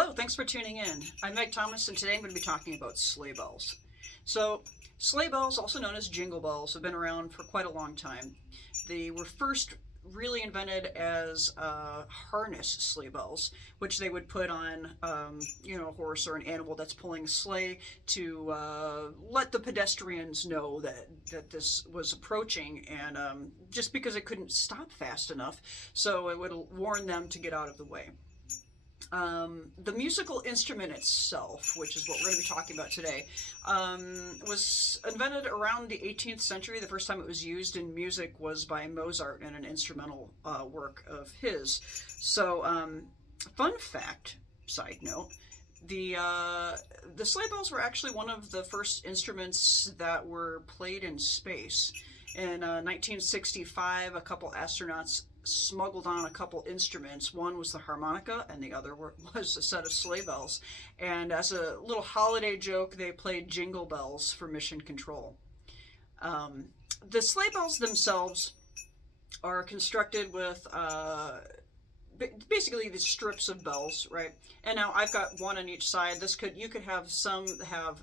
Hello, thanks for tuning in. I'm Meg Thomas, and today I'm going to be talking about sleigh bells. So, sleigh bells, also known as jingle bells, have been around for quite a long time. They were first really invented as harness sleigh bells, which they would put on, a horse or an animal that's pulling a sleigh to let the pedestrians know that this was approaching, and just because it couldn't stop fast enough, so it would warn them to get out of the way. The musical instrument itself, which is what we're going to be talking about today, was invented around the 18th century. The first time it was used in music was by Mozart in an instrumental work of his. So, fun fact, side note, the sleigh bells were actually one of the first instruments that were played in space. In 1965, a couple astronauts smuggled on a couple instruments. One was the harmonica, and the other was a set of sleigh bells. And as a little holiday joke, they played Jingle Bells for mission control. The sleigh bells themselves are constructed with basically these strips of bells, right? And now I've got one on each side. You could have some have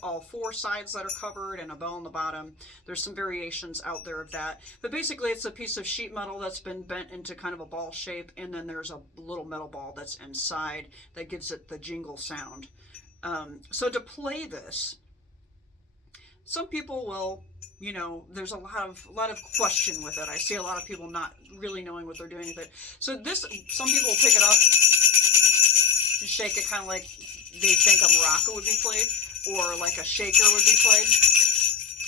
all four sides that are covered and a bell on the bottom. There's some variations out there of that, but basically it's a piece of sheet metal that's been bent into kind of a ball shape, and then there's a little metal ball that's inside that gives it the jingle sound. So to play this, some people will, there's a lot of question with it. I see a lot of people not really knowing what they're doing with it. So some people will pick it up and shake it kind of like they think a maraca would be played, or like a shaker would be played.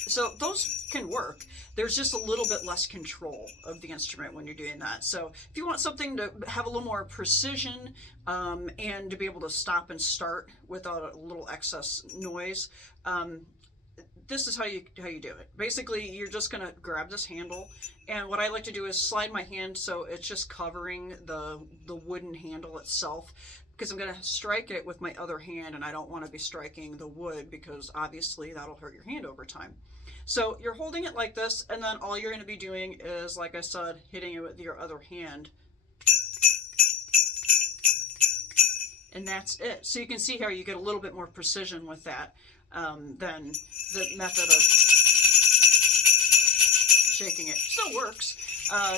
So those can work. There's just a little bit less control of the instrument when you're doing that. So if you want something to have a little more precision, and to be able to stop and start without a little excess noise, this is how you do it. Basically, you're just gonna grab this handle, and what I like to do is slide my hand so it's just covering the wooden handle itself, because I'm going to strike it with my other hand, and I don't want to be striking the wood because obviously that'll hurt your hand over time. So you're holding it like this, and then all you're going to be doing is, like I said, hitting it with your other hand. And that's it. So you can see how you get a little bit more precision with that than the method of shaking it. Still works,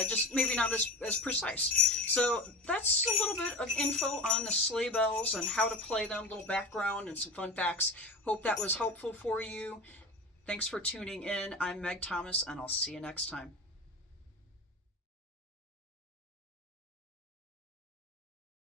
just maybe not as precise. So that's a little bit of info on the sleigh bells and how to play them, a little background and some fun facts. Hope that was helpful for you. Thanks for tuning in. I'm Meg Thomas, and I'll see you next time.